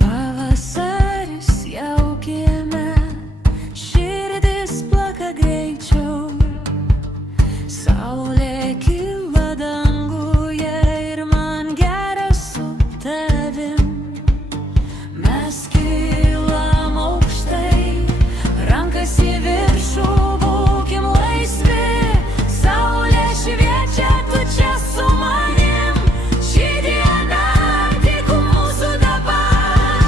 Pavasaris jau kieme, širdis plaka greičiau, saulė kyla danguje ir man gera su tavim. Mes kylam aukštai, rankas į viršų, būkim laisvi, saulė šviečia, tu čia su manim, ši diena tik mūsų dabar.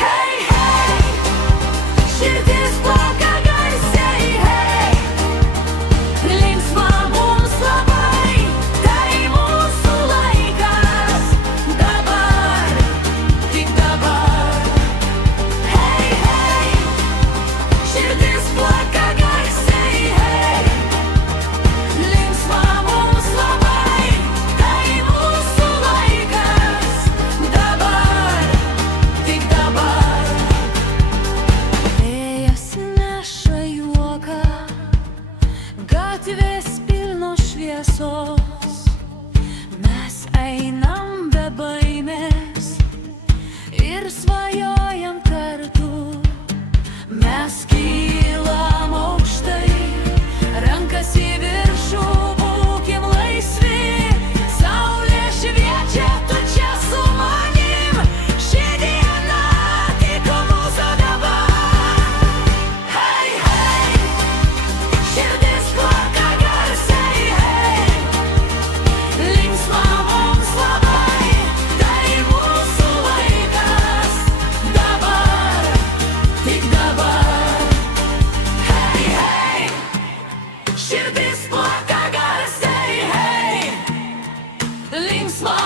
Hei, hei, širdis plaka garsiai, hei, linksma mums labai, tai mūsų laikas, dabar, tik dabar. Hei, hei, širdis plaka garsiai, hei, linksma mums labai, tai mūsų laikas, dabar, tik dabar. Vėjas neša juoką, gatvės pilnos šviesos, mes einam be baimės ir svajojam kartu. Mes kylam aukštai, rankas į viršų, būkim laisvi, saulė šviečia, tu čia su manim, ši diena tik mūsų dabar. Hei, hei, širdis plaka garsiai, hei, linksma mums labai, tai mūsų laikas, dabar, tik dabar. Hei, hei, širdis plaka garsiai, hei, linksma